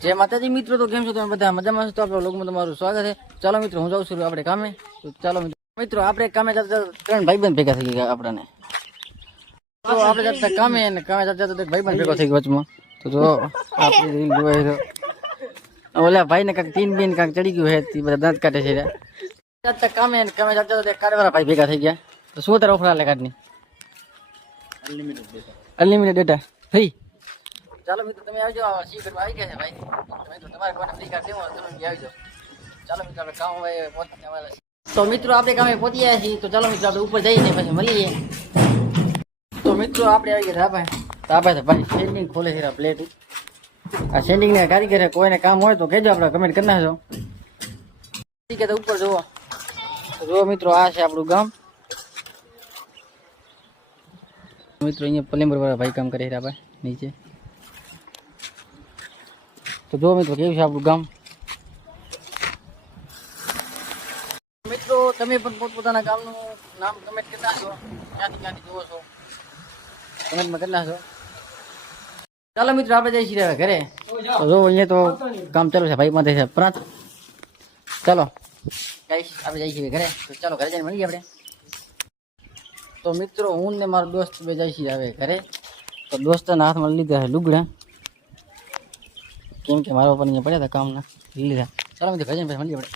જય માતાજી મિત્રો, તો કેમ છો તમે બધા મજામાં છો? તો આપણા લોકોમાં તમારું સ્વાગત છે. ચાલો મિત્રો, હું જાઉં છું આપણે કામે. તો ચાલો મિત્રો આપણે કામે જતા ત્રણ ભાઈબંધ ભેગા થઈ ગયા આપણને. તો આપણે જતા કામે અને કામે જતા ભાઈબંધ ભેગો થઈ ગયો વચમાં. તો જો આપણે રીલ જોવાય તો ઓલા ભાઈને કાંક તીન બીન કાંક ચડી ગયું હે, તે બધા દાંત કાઢે છે. જતા કામે અને કામે જતા કાર્ડવાળા ભાઈ ભેગા થઈ ગયા. તો શું તારે ઓફર આલે કાર્ડની? અનલિમિટેડ ડેટા થઈ. ચાલો મિત્રો તમે આવી જાઓ, સીકરમાં આવી ગયા છે ભાઈ. તમે તો તમારે કોને ફ્રી કાર્ડ દેવો તમે આવી જાઓ. ચાલો મિત્રો આપણે કામ હવે પહોંચી આવ્યા છીએ. તો મિત્રો આપણે કામે પહોંચી આવ્યા છીએ. તો ચાલો મિત્રો આપણે ઉપર જઈને પછી મળીએ. તો મિત્રો આપણે આવી ગયા ધાબા છે ભાઈ. સેન્ડિંગ ખોલે છે પ્લેટ. આ સેન્ડિંગ ને કારીગર કોઈને કામ હોય તો કહેજો, આપણે કમેન્ટ કરી નાખજો. ઠીક છે, તો ઉપર જુઓ. જુઓ મિત્રો, આ છે આપણું ગામ. મિત્રો અહીંયા પ્લેમ્બર વાળા ભાઈ કામ કરે છે આપણે નીચે. તો જો મિત્રો કેવું છે આપણું ગામ. મિત્રો તમે પણ પોતપોતાના ગામનું નામ કમેન્ટ કરી નાખો, ક્યાંથી જુઓ છો કમેન્ટમાં કરી નાખો. ચાલો મિત્રો આપણે જઈ છીએ ઘરે. તો જો અહીંયા તો કામ ચાલુ છે ભાઈ માટે છે પ્રાંત. ચાલો ગાઈસ આપણે જઈ છીએ ઘરે. તો ચાલો ઘરે જઈને મળીએ આપણે. તો મિત્રો હું ને મારો દોસ્ત બે જઈ છીએ હવે ઘરે. તો દોસ્તના હાથમાં લીધા છે લુગડા, કેમ કે મારા ઉપર અહીંયા પડ્યા હતા કામના લીધા. ચાલો મિત્રો ઘરે જઈને મળીએ આપણે.